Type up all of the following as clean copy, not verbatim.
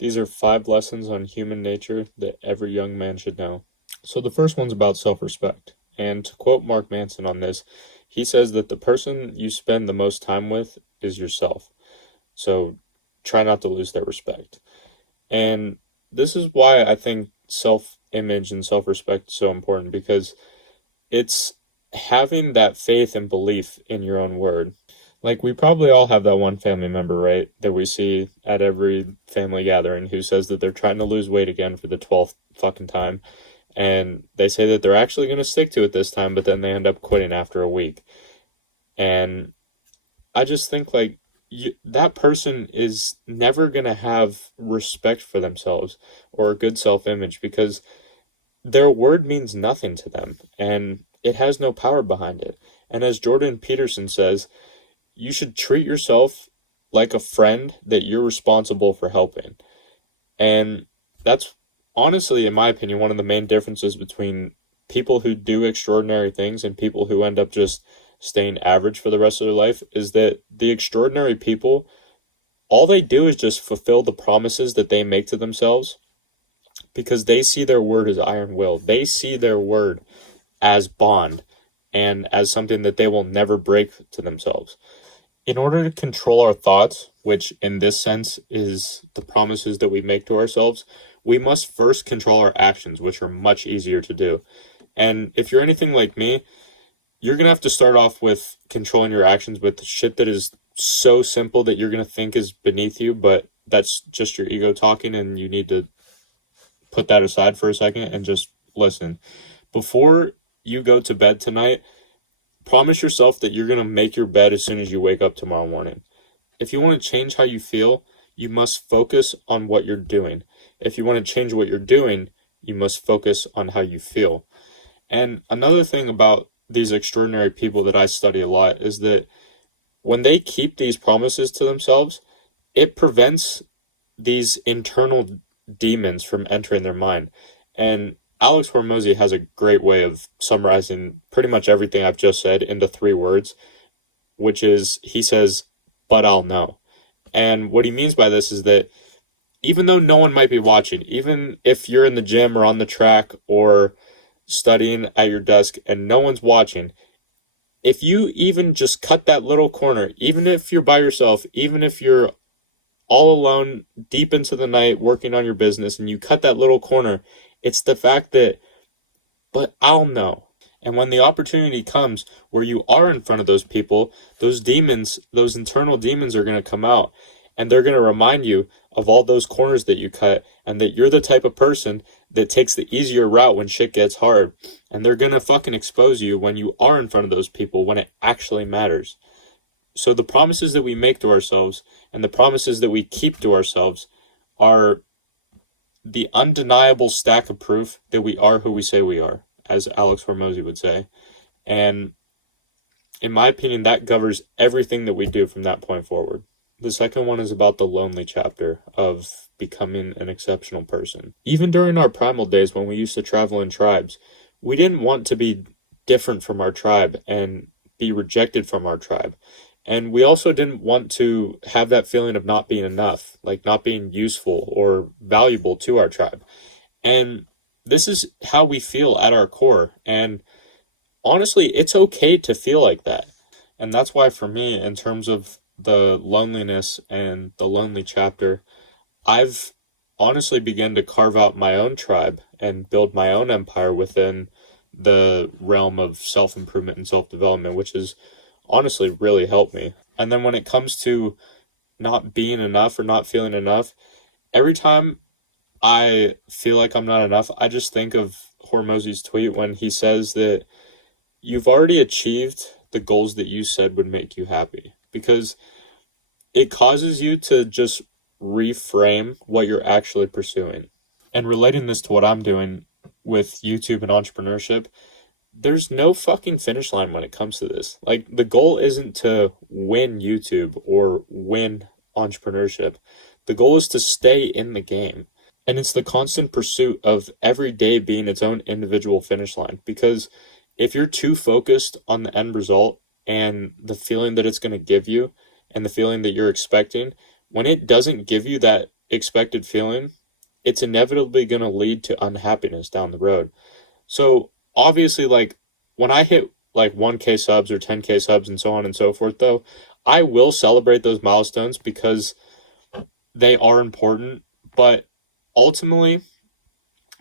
These are 5 lessons on human nature that every young man should know. So the first one's about self-respect. And to quote Mark Manson on this, he says that the person you spend the most time with is yourself. So try not to lose their respect. And this is why I think self-image and self-respect is so important, because it's having that faith and belief in your own word. Like, we probably all have that one family member, right, that we see at every family gathering who says that they're trying to lose weight again for the 12th fucking time. And they say that they're actually going to stick to it this time, but then they end up quitting after a week. And I just think, like, that person is never going to have respect for themselves or a good self-image, because their word means nothing to them and it has no power behind it. And as Jordan Peterson says, you should treat yourself like a friend that you're responsible for helping. And that's honestly, in my opinion, one of the main differences between people who do extraordinary things and people who end up just staying average for the rest of their life, is that the extraordinary people, all they do is just fulfill the promises that they make to themselves, because they see their word as iron will. They see their word as bond and as something that they will never break to themselves. In order to control our thoughts, which in this sense is the promises that we make to ourselves, we must first control our actions, which are much easier to do. And if you're anything like me, you're going to have to start off with controlling your actions with shit that is so simple that you're going to think is beneath you, but that's just your ego talking, and you need to put that aside for a second and just listen. Before you go to bed tonight, promise yourself that you're going to make your bed as soon as you wake up tomorrow morning. If you want to change how you feel, you must focus on what you're doing. If you want to change what you're doing, you must focus on how you feel. And another thing about these extraordinary people that I study a lot is that when they keep these promises to themselves, it prevents these internal demons from entering their mind. And Alex Hormozy has a great way of summarizing pretty much everything I've just said into 3 words, which is, he says, but I'll know. And what he means by this is that even though no one might be watching, even if you're in the gym or on the track or studying at your desk and no one's watching, if you even just cut that little corner, even if you're by yourself, even if you're all alone deep into the night working on your business and you cut that little corner, it's the fact that, but I'll know. And when the opportunity comes where you are in front of those people, those demons, those internal demons are going to come out, and they're going to remind you of all those corners that you cut, and that you're the type of person that takes the easier route when shit gets hard. And they're going to fucking expose you when you are in front of those people, when it actually matters. So the promises that we make to ourselves and the promises that we keep to ourselves are the undeniable stack of proof that we are who we say we are, as Alex Hormozy would say. And in my opinion, that governs everything that we do from that point forward. The second one is about the lonely chapter of becoming an exceptional person. Even during our primal days when we used to travel in tribes, we didn't want to be different from our tribe and be rejected from our tribe. And we also didn't want to have that feeling of not being enough, like not being useful or valuable to our tribe. And this is how we feel at our core. And honestly, it's okay to feel like that. And that's why, for me, in terms of the loneliness and the lonely chapter, I've honestly begun to carve out my own tribe and build my own empire within the realm of self-improvement and self-development, which has honestly really helped me. And then when it comes to not being enough or not feeling enough, every time I feel like I'm not enough, I just think of Hormozy's tweet when he says that you've already achieved the goals that you said would make you happy, because it causes you to just reframe what you're actually pursuing. And relating this to what I'm doing with YouTube and entrepreneurship, there's no fucking finish line when it comes to this. Like, the goal isn't to win YouTube or win entrepreneurship. The goal is to stay in the game. And it's the constant pursuit of every day being its own individual finish line. Because if you're too focused on the end result and the feeling that it's going to give you and the feeling that you're expecting, when it doesn't give you that expected feeling, it's inevitably going to lead to unhappiness down the road. So obviously, like when I hit like 1K subs or 10K subs and so on and so forth, though, I will celebrate those milestones because they are important. But ultimately,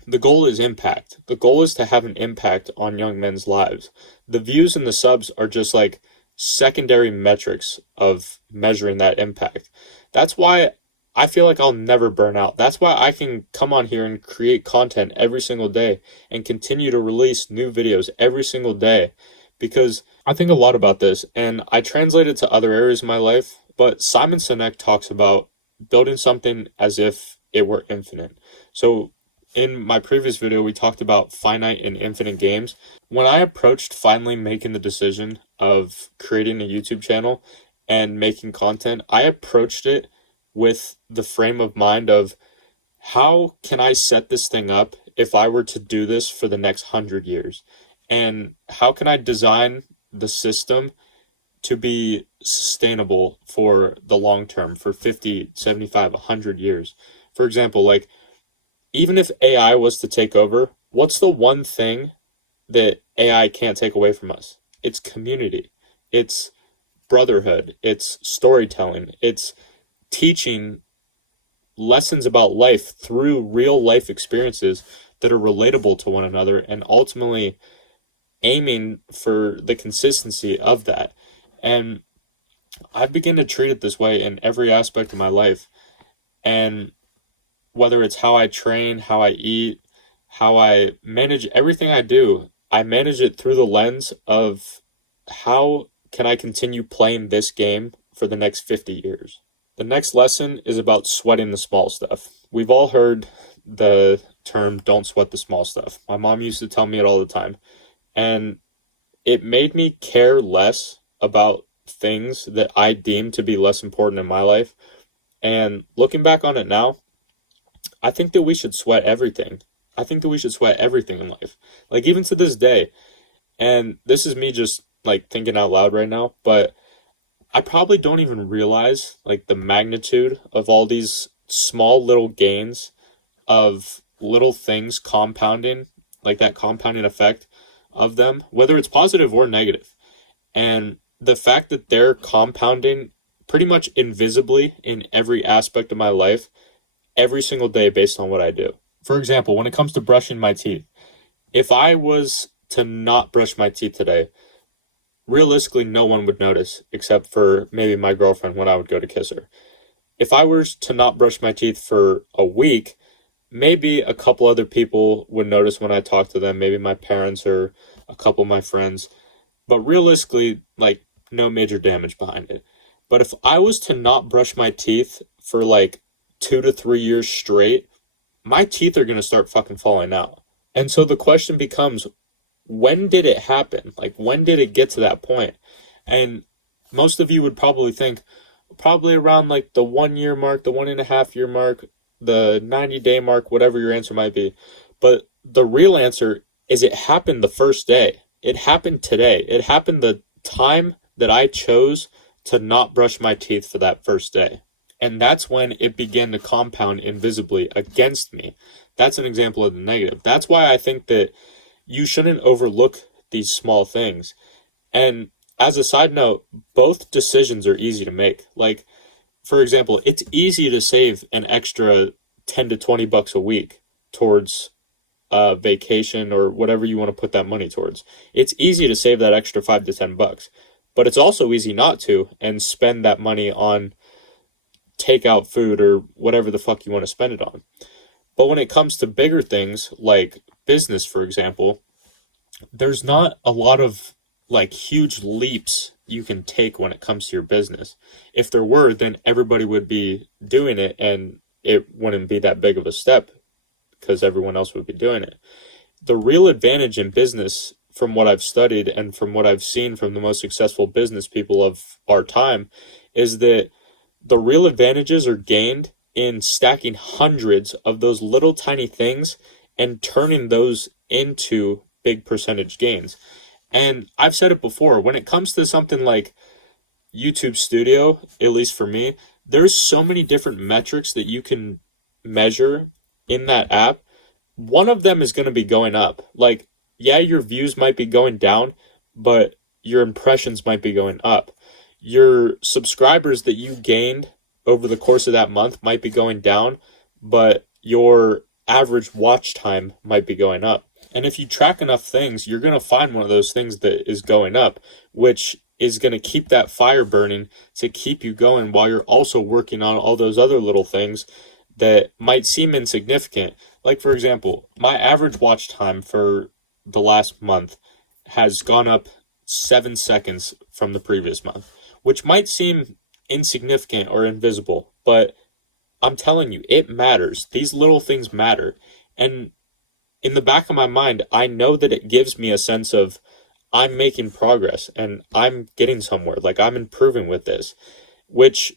the goal is impact. The goal is to have an impact on young men's lives. The views and the subs are just like secondary metrics of measuring that impact. That's why I feel like I'll never burn out. That's why I can come on here and create content every single day and continue to release new videos every single day because I think a lot about this and I translate it to other areas of my life. But Simon Sinek talks about building something as if it were infinite. So in my previous video, we talked about finite and infinite games. When I approached finally making the decision of creating a YouTube channel and making content, I approached it with the frame of mind of how can I set this thing up if I were to do this for the next 100 years? And how can I design the system to be sustainable for the long term, for 50, 75, 100 years? For example, like, even if AI was to take over, what's the one thing that AI can't take away from us? It's community. It's brotherhood. It's storytelling. It's teaching lessons about life through real life experiences that are relatable to one another and ultimately aiming for the consistency of that. And I've begun to treat it this way in every aspect of my life. And whether it's how I train, how I eat, how I manage everything I do, I manage it through the lens of how can I continue playing this game for the next 50 years. The next lesson is about sweating the small stuff. We've all heard the term don't sweat the small stuff. My mom used to tell me it all the time. And it made me care less about things that I deem to be less important in my life. And looking back on it now, I think that we should sweat everything. I think that we should sweat everything in life. Like even to this day. And this is me just like thinking out loud right now, but I probably don't even realize like the magnitude of all these small little gains of little things compounding, like that compounding effect of them, whether it's positive or negative. And the fact that they're compounding pretty much invisibly in every aspect of my life every single day based on what I do. For example, when it comes to brushing my teeth, if I was to not brush my teeth today, realistically no one would notice except for maybe my girlfriend when I would go to kiss her. If I were to not brush my teeth for a week, maybe a couple other people would notice when I talk to them, maybe my parents or a couple of my friends. But realistically, like no major damage behind it. But if I was to not brush my teeth for like 2 to 3 years straight, my teeth are going to start fucking falling out. And so the question becomes, when did it happen? Like, when did it get to that point? And most of you would probably think, probably around like the 1 year mark, the 1.5 year mark, the 90-day mark, whatever your answer might be. But the real answer is it happened the first day. It happened today. It happened the time that I chose to not brush my teeth for that first day. And that's when it began to compound invisibly against me. That's an example of the negative. That's why I think that you shouldn't overlook these small things. And as a side note, both decisions are easy to make. Like, for example, it's easy to save an extra 10 to 20 bucks a week towards a vacation or whatever you want to put that money towards. It's easy to save that extra 5 to 10 bucks. But it's also easy not to and spend that money on takeout food or whatever the fuck you want to spend it on. But when it comes to bigger things like business, for example, there's not a lot of like huge leaps you can take when it comes to your business. If there were, then everybody would be doing it and it wouldn't be that big of a step because everyone else would be doing it. The real advantage in business, from what I've studied and from what I've seen from the most successful business people of our time, is that the real advantages are gained in stacking hundreds of those little tiny things and turning those into big percentage gains. And I've said it before, when it comes to something like YouTube Studio, at least for me, there's so many different metrics that you can measure in that app. One of them is going to be going up. Like, yeah, your views might be going down, but your impressions might be going up. Your subscribers that you gained over the course of that month might be going down, but your average watch time might be going up. And if you track enough things, you're going to find one of those things that is going up, which is going to keep that fire burning to keep you going while you're also working on all those other little things that might seem insignificant. Like, for example, my average watch time for the last month has gone up 7 seconds from the previous month, which might seem insignificant or invisible, but I'm telling you, it matters. These little things matter. And in the back of my mind, I know that it gives me a sense of I'm making progress and I'm getting somewhere. Like, I'm improving with this, which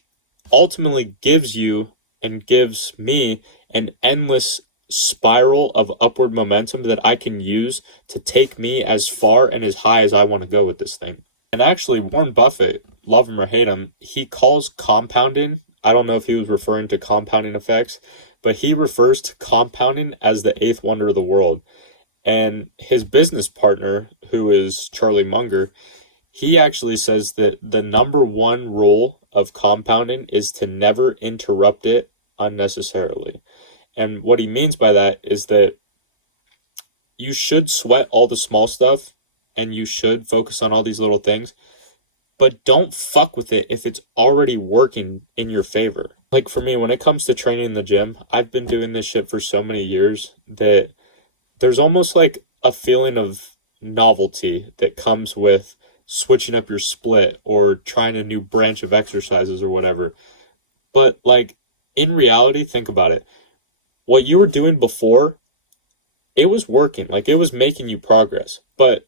ultimately gives you and gives me an endless spiral of upward momentum that I can use to take me as far and as high as I want to go with this thing. And actually, Warren Buffett, love him or hate him, he calls compounding, I don't know if he was referring to compounding effects, but he refers to compounding as the eighth wonder of the world. And his business partner, who is Charlie Munger, he actually says that the number one rule of compounding is to never interrupt it unnecessarily. And what he means by that is that you should sweat all the small stuff and you should focus on all these little things, but don't fuck with it if it's already working in your favor. Like, for me, when it comes to training in the gym, I've been doing this shit for so many years that there's almost like a feeling of novelty that comes with switching up your split or trying a new branch of exercises or whatever. But, like, in reality, think about it. What you were doing before, it was working. Like, it was making you progress. But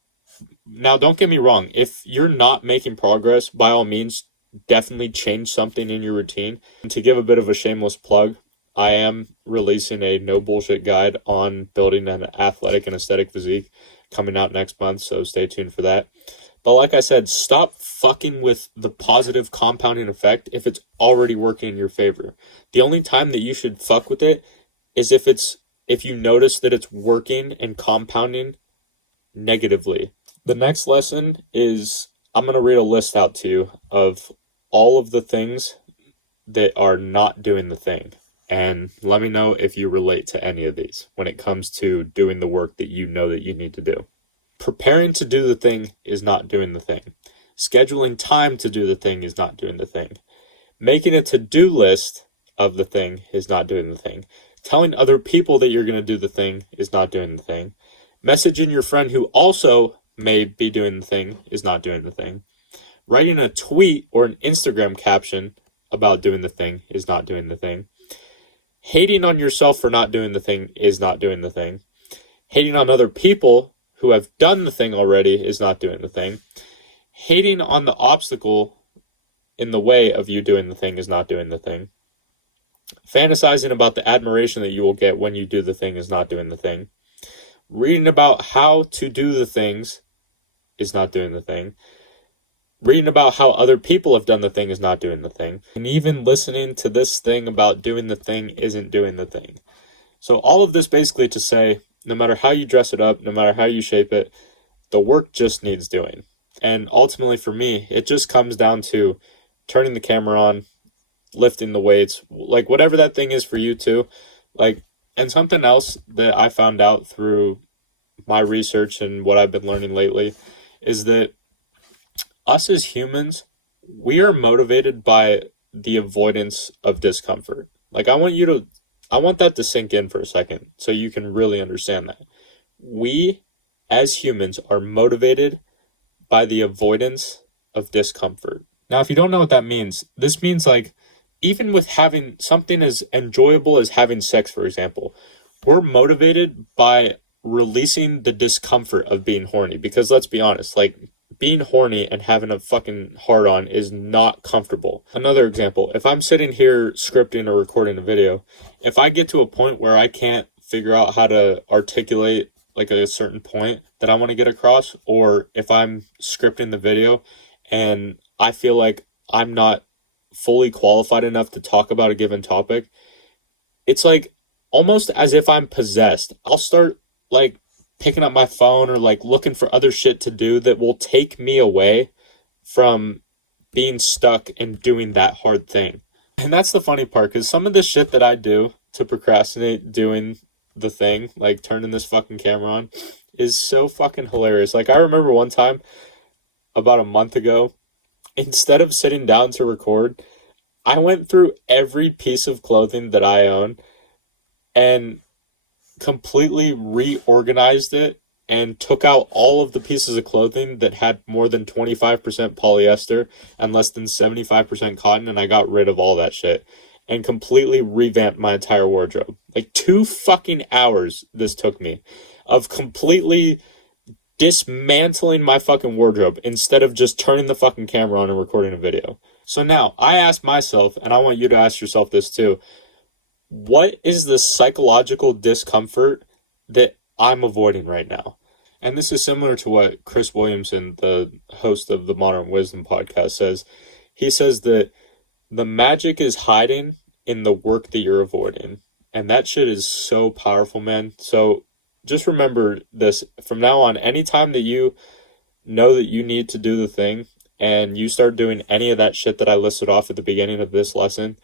now, don't get me wrong. If you're not making progress, by all means, definitely change something in your routine. And to give a bit of a shameless plug, I am releasing a no bullshit guide on building an athletic and aesthetic physique coming out next month, so stay tuned for that. But like I said, stop fucking with the positive compounding effect if it's already working in your favor. The only time that you should fuck with it is if you notice that it's working and compounding negatively. The next lesson is I'm going to read a list out to you of all of the things that are not doing the thing. And let me know if you relate to any of these when it comes to doing the work that you know that you need to do. Preparing to do the thing is not doing the thing. Scheduling time to do the thing is not doing the thing. Making a to-do list of the thing is not doing the thing. Telling other people that you're going to do the thing is not doing the thing. Messaging your friend who also may be doing the thing is not doing the thing. Writing a tweet or an Instagram caption about doing the thing is not doing the thing. Hating on yourself for not doing the thing is not doing the thing. Hating on other people who have done the thing already is not doing the thing. Hating on the obstacle in the way of you doing the thing is not doing the thing. Fantasizing about the admiration that you will get when you do the thing is not doing the thing. Reading about how to do the things is not doing the thing. Reading about how other people have done the thing is not doing the thing. And even listening to this thing about doing the thing isn't doing the thing. So all of this basically to say, no matter how you dress it up, no matter how you shape it, the work just needs doing. And ultimately for me, it just comes down to turning the camera on, lifting the weights, like whatever that thing is for you too. Like, and something else that I found out through my research and what I've been learning lately is that us as humans, we are motivated by the avoidance of discomfort. Like, I want that to sink in for a second so you can really understand that. We, as humans, are motivated by the avoidance of discomfort. Now, if you don't know what that means, this means like, even with having something as enjoyable as having sex, for example, we're motivated by releasing the discomfort of being horny. Because let's be honest, like, being horny and having a fucking hard on is not comfortable. Another example, if I'm sitting here scripting or recording a video, if I get to a point where I can't figure out how to articulate like a certain point that I want to get across, or if I'm scripting the video and I feel like I'm not fully qualified enough to talk about a given topic, it's like almost as if I'm possessed. I'll start like picking up my phone or like looking for other shit to do that will take me away from being stuck and doing that hard thing. And that's the funny part, because some of the shit that I do to procrastinate doing the thing, like turning this fucking camera on, is so fucking hilarious. Like, I remember one time about a month ago, instead of sitting down to record, I went through every piece of clothing that I own and completely reorganized it and took out all of the pieces of clothing that had more than 25% polyester and less than 75% cotton, and I got rid of all that shit and completely revamped my entire wardrobe. Like 2 fucking hours this took me of completely dismantling my fucking wardrobe instead of just turning the fucking camera on and recording a video. So now I ask myself, and I want you to ask yourself this too, what is the psychological discomfort that I'm avoiding right now? And this is similar to what Chris Williamson, the host of the Modern Wisdom podcast, says. He says that the magic is hiding in the work that you're avoiding. And that shit is so powerful, man. So just remember this. From now on, anytime that you know that you need to do the thing and you start doing any of that shit that I listed off at the beginning of this lesson,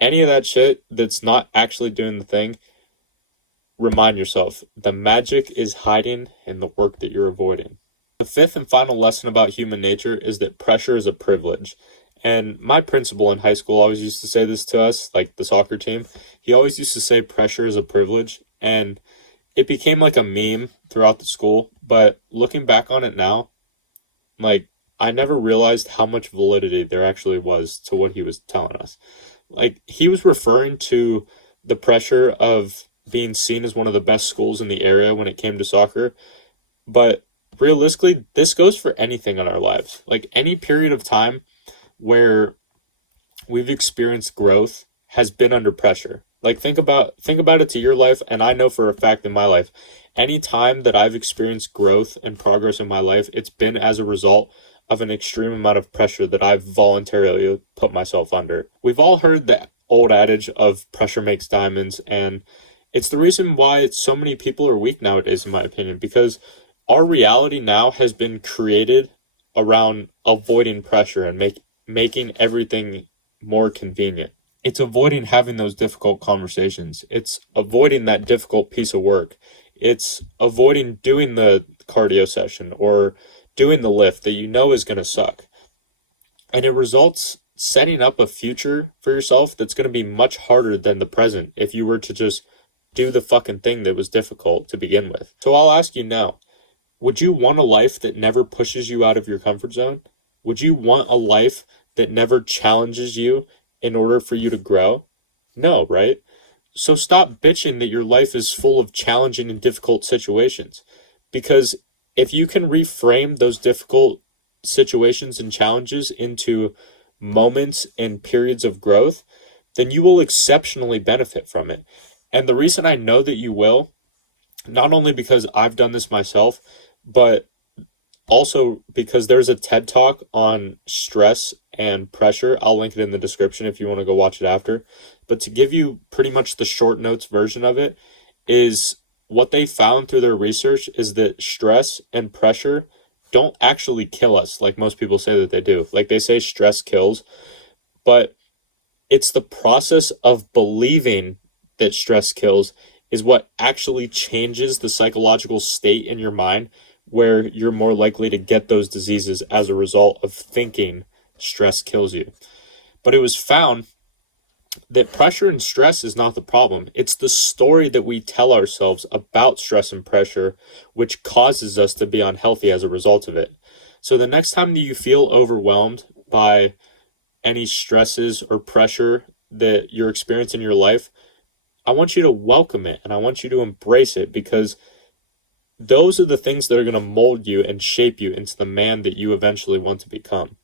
any of that shit that's not actually doing the thing, remind yourself, the magic is hiding in the work that you're avoiding. The fifth and final lesson about human nature is that pressure is a privilege. And my principal in high school always used to say this to us, like the soccer team. He always used to say pressure is a privilege. And it became like a meme throughout the school. But looking back on it now, like, I never realized how much validity there actually was to what he was telling us. Like, he was referring to the pressure of being seen as one of the best schools in the area when it came to soccer. But realistically, this goes for anything in our lives. Like, any period of time where we've experienced growth has been under pressure. Like, think about it to your life, and I know for a fact in my life, any time that I've experienced growth and progress in my life, it's been as a result of an extreme amount of pressure that I've voluntarily put myself under. We've all heard the old adage of pressure makes diamonds, and it's the reason why so many people are weak nowadays, in my opinion, because our reality now has been created around avoiding pressure and making everything more convenient. It's avoiding having those difficult conversations. It's avoiding that difficult piece of work. It's avoiding doing the cardio session or doing the lift that you know is going to suck. And it results setting up a future for yourself that's going to be much harder than the present if you were to just do the fucking thing that was difficult to begin with. So I'll ask you now, would you want a life that never pushes you out of your comfort zone? Would you want a life that never challenges you in order for you to grow? No, right? So stop bitching that your life is full of challenging and difficult situations. Because if you can reframe those difficult situations and challenges into moments and periods of growth, then you will exceptionally benefit from it. And the reason I know that you will, not only because I've done this myself, but also because there's a TED Talk on stress and pressure. I'll link it in the description if you want to go watch it after. But to give you pretty much the short notes version of it, is what they found through their research is that stress and pressure don't actually kill us like most people say that they do. Like, they say stress kills, but it's the process of believing that stress kills is what actually changes the psychological state in your mind, where you're more likely to get those diseases as a result of thinking stress kills you. But it was found that pressure and stress is not the problem. It's the story that we tell ourselves about stress and pressure, which causes us to be unhealthy as a result of it. So the next time that you feel overwhelmed by any stresses or pressure that you're experiencing in your life, I want you to welcome it and I want you to embrace it, because those are the things that are going to mold you and shape you into the man that you eventually want to become.